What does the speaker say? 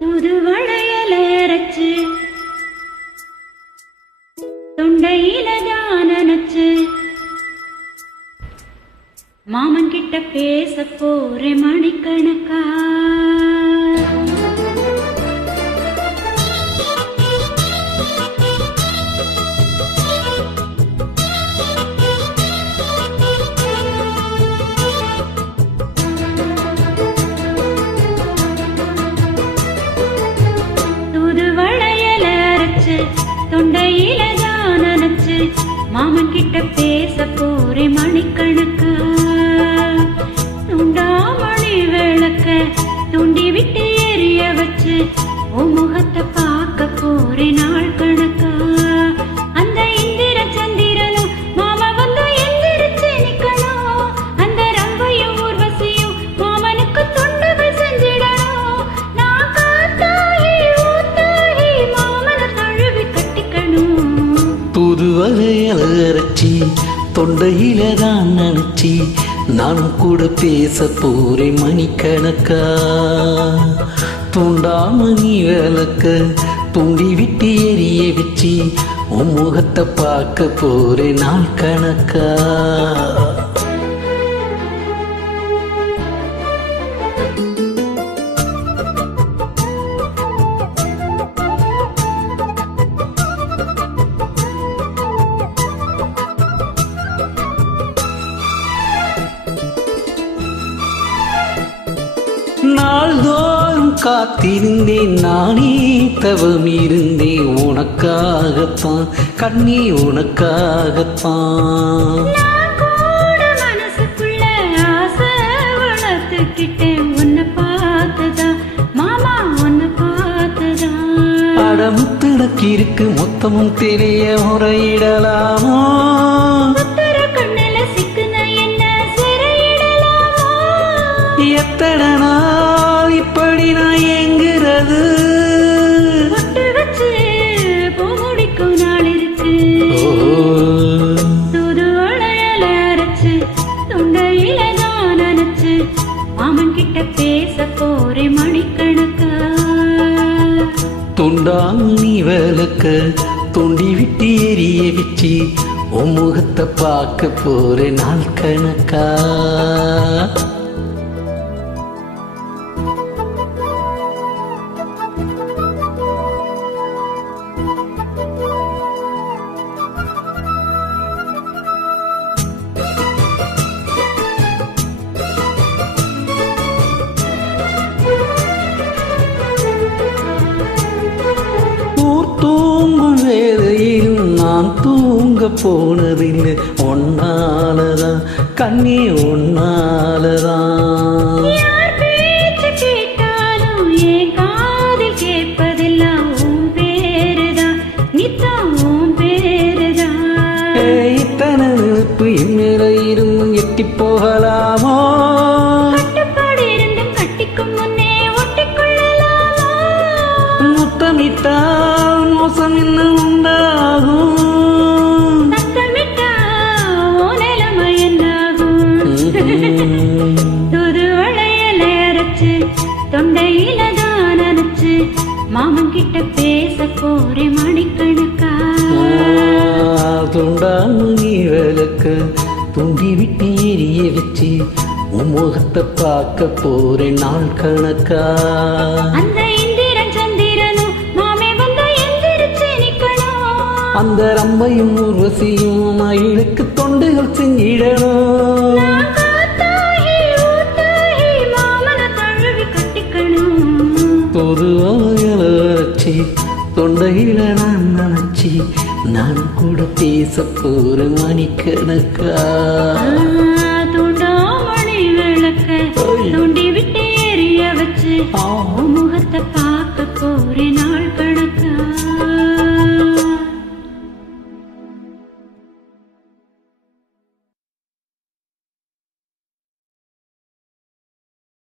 புது வளையல அரைச்சு தொண்டையில தான் நினைச்சு மாமன் கிட்ட பேச போறே மணிக்கணக்கா. தொண்டையில தான் நினைச்சு மாமன் கிட்ட பேச போறே மணிக்கணக்கா. துண்டாமணி விளக்க துண்டி விட்டு எரிய வச்சு உன் முகத்தை பார்க்க போறே நாள் கணக்கா. அந்த இந்திர சந்திரனும் மாமா வந்து எந்திரிச்சு நிக்கணும். அந்த ரம்பையும் ஊர்வசியும் மாமனுக்கு தொண்டுகள் செஞ்சிடணும். நான் காத்தாகி ஊத்தாகி மாமனை தழுவி கட்டிக்கணும். புது வளையல அரைச்சி தொண்டையில தான் நினைச்சி நானும் கூட பேச போறேன் மணிக்கணக்கா. தூண்டாமணி விளக்க தூண்டி விட்டு எரிய வச்சு உன் முகத்தை பார்க்க போறேன் நாள் கணக்கா. நாள்தோறும் காத்திருந்தேன் நானே தவம் இருந்தேன் உனக்காகத்தான் கண்ணே உனக்காகத்தான். மனசுக்குள்ள ஆசை வளர்த்துக்கிட்டேன் உன்னை பார்த்ததா மாமா உன்னை பார்த்ததா. அடமுத்திடக்கு இருக்கு மொத்தமும் தெரிய முறையிடலாமோ. எத்தனை நாள் இப்படி நான் எங்கிறது முடிக்கும் நாள் இருக்கு. தூது வளையல அரைச்சு தொண்டையில தான் நினைச்சு மாமன் கிட்ட பேச போறே மணிக்கணக்கா. துண்டாமணி விளக்க தூண்டி விட்டு எரிய வச்சு உன் முகத்தை பார்க்க போறேன் நாள் கணக்கா. தூங்கும் வேளையிலும் நான் தூங்க போனதில்லை ஒன்னாலதான் கண்ணே ஒன்னாலதான். கேட்டாலும் என் காதில் கேட்பதெல்லாம் உன் பேருதான் நித்தம் உன் பேருதான். இத்தனை நினைப்பு என் மேல இருந்தும் எட்டி போகலாமோ. கட்டுப்பாடு இருந்தும் கட்டிக்கும் முன்னே ஒட்டிக்கொள்ளலாமோ. முத்தமிட்டால் மோசம் என்ன உண்டாகும். சத்தமிட்டா ஓ நிலைமை என்னாகும். தூது வளையல அரைச்சு தொண்டையில தான் நினைச்சு மாமன் கிட்ட பேச போறே மணிக்கணக்கா. துண்டாமணி விளக்க தூண்டி விட்டு எரிய வச்சு உன் முகத்தை பார்க்க போறேன் நாள் கணக்கா. அந்த இந்திரன் சந்திரனும் மாமே வந்து எந்திரிச்சு நிக்கணும். அந்த ரம்பையும் ஊர்வசியும் மயிலுக்கு தொண்டுகள் செஞ்சிடணும். நான் காத்தாகி ஊத்தாகி மாமனை தழுவி கட்டிக்கணும். புது வளையல அரைச்சி தொண்டையில நான் நினைச்சி நான் கூட பேச போறேன் மணிக்கணக்கா. தூண்டாமணி விளக்க தூண்டி விட்டு எரிய வச்சு முகத்தை பார்க்க போறே நாள் கணக்கா.